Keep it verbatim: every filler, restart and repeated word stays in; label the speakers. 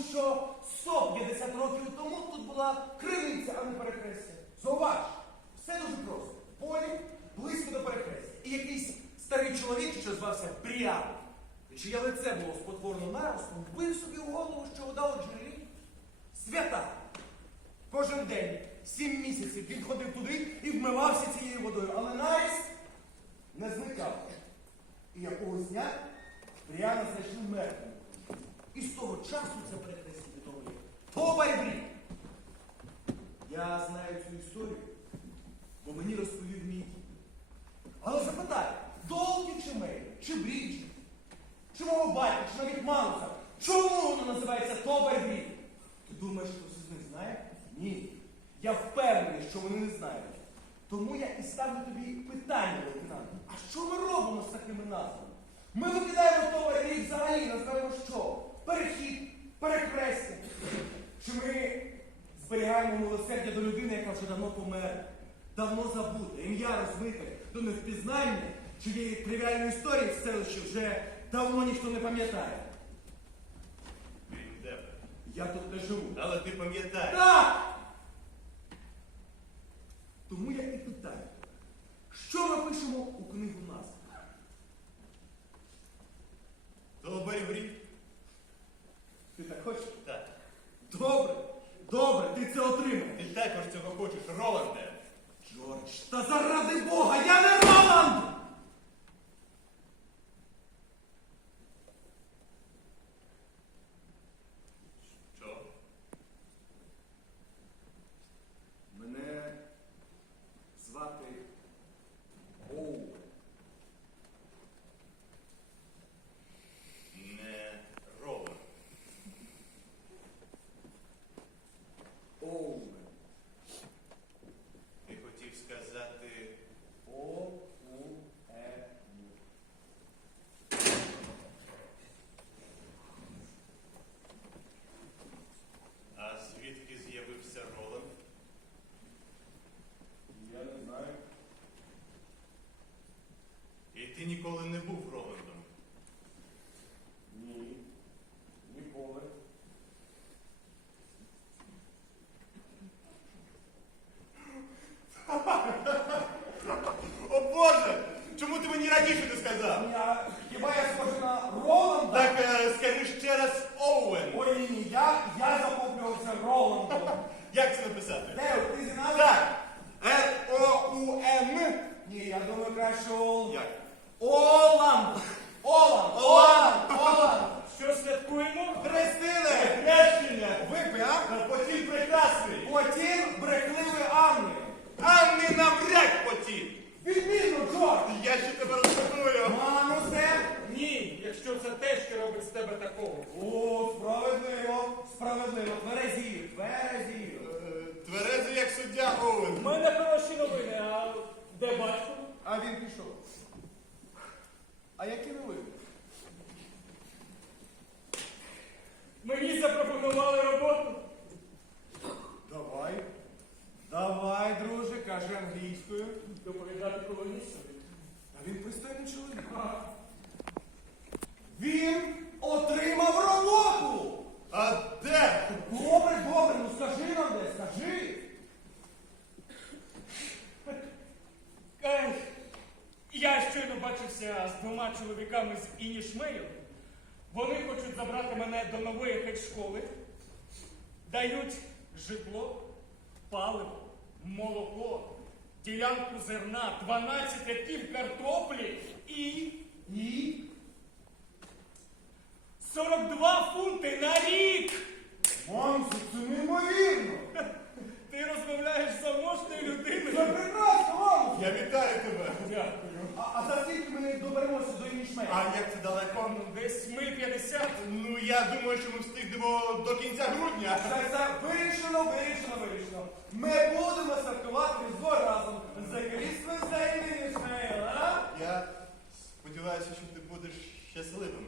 Speaker 1: що сто п'ятдесят років тому тут була криниця, а не перехрестя. Зауваж, все дуже просто. В полі, близько до перехрестя. І якийсь старий чоловік, що звався Пріам, чиє лице було спотворено наростом, вбив собі в голову, що вода у джерелі свята. Кожен день, сім місяців він ходив туди і вмивався цією водою, але наріс не зникав. І якогось дня Пріана знайшли мертвим. І з того часу це перехрестя відомо є Тобай-Брід. Я знаю цю історію, бо мені розповів мій дід. Але запитай, Долкі чи Мей, чи Бріджі, чи мого батька, чи навіть Мауса, чому воно називається Тобай-Брід? Ти думаєш, що хтось з них знає? Ні. Я впевнений, що вони не знають. Тому я і ставлю тобі питання, лейтенант. А що ми робимо з такими назвами? Ми викидаємо Тобай-Брід взагалі, називаємо що? Перехід, перехрестя. Чи ми зберігаємо милосердя до людини, яка вже давно померла, давно забута, ім'я розмите до невпізнання, чиєї тривіальної історії в селищі вже давно ніхто не пам'ятає.
Speaker 2: Він в тебе.
Speaker 1: Я тут не живу.
Speaker 2: Але ти пам'ятаєш.
Speaker 1: Так! Тому я і питаю, що ми пишемо у книгу назв?
Speaker 2: Тобай-Брід?
Speaker 1: Ти так хочеш?
Speaker 2: Так.
Speaker 1: Добре, добре, ти це отримаєш.
Speaker 2: Ти також цього хочеш, Роланде.
Speaker 1: Джордж, та заради Бога, я не Роланд!
Speaker 2: Що?
Speaker 1: Мене звати Оуен.
Speaker 2: Не Роланд.
Speaker 1: Оуен.
Speaker 2: Ти хотів сказати...
Speaker 1: О-У-Е-Н.
Speaker 2: А звідки з'явився Роланд?
Speaker 1: Я не знаю.
Speaker 2: І ти ніколи не був Роландом.
Speaker 1: Ні. Ніколи.
Speaker 2: О Боже! Чому ти мені раніше не сказав?
Speaker 1: Я, хіба я схожий на Роланда?
Speaker 2: Так е, скажи ще раз Оуен.
Speaker 1: Ой, ні, ні, я, я захоплювався Роландом.
Speaker 2: Як це написати?
Speaker 1: Де, у книзі назва?
Speaker 2: Так. Р-О-У-Н.
Speaker 1: Ні, я думаю, краще Ол...
Speaker 2: Як?
Speaker 1: Оланд. Оланд. Оланд. Оланд.
Speaker 3: Що святкуємо?
Speaker 1: Хрестили.
Speaker 2: Хрещення.
Speaker 1: Випи, а?
Speaker 2: Потім прекрасний.
Speaker 1: Потім брехливий Анни.
Speaker 2: Анни набряк потім.
Speaker 1: Відмінно, Джордж.
Speaker 2: Я ще тебе розпитую.
Speaker 1: Манусе.
Speaker 3: Ні, якщо це те, що робить з тебе такого.
Speaker 1: О, справедливо. Справедливо. Тверезію. Тверезію.
Speaker 2: Е, Тверезий як суддя
Speaker 3: У
Speaker 2: Оуен.
Speaker 3: мене хороші новини, а де батько?
Speaker 1: А він пішов. А які новини?
Speaker 3: Мені запропонували роботу.
Speaker 1: Давай. Давай, друже, кажи англійською.
Speaker 3: Доповідати колоністам.
Speaker 1: А він пристойний чоловік. Він отримав роботу!
Speaker 2: А де?
Speaker 1: Добре, добре, ну скажи нам де, скажи.
Speaker 3: Ех, я щойно бачився з двома чоловіками з Інішмею. Вони хочуть забрати мене до нової хедж-школи. Дають житло, паливо, молоко, ділянку зерна, дванадцять рядків картоплі і
Speaker 1: І?
Speaker 3: сорок два фунти на рік!
Speaker 1: Мамсу, це неймовірно!
Speaker 3: Ти розмовляєш з заможною
Speaker 1: Це
Speaker 3: людиною.
Speaker 1: прекрасно, Мамсу!
Speaker 2: Я вітаю тебе.
Speaker 3: Дякую.
Speaker 1: А, а за скільки ми не доберемося до Інішмея?
Speaker 2: А як це далеко?
Speaker 3: Ну, десь ми п'ятдесят.
Speaker 2: Ну, я думаю, що ми встигнемо до кінця грудня.
Speaker 1: Це все вирішено, вирішено, вирішено. Ми будемо святкувати Різдво разом. За Крісмас Дей Інішмея, а?
Speaker 2: Я сподіваюся, що ти будеш щасливим.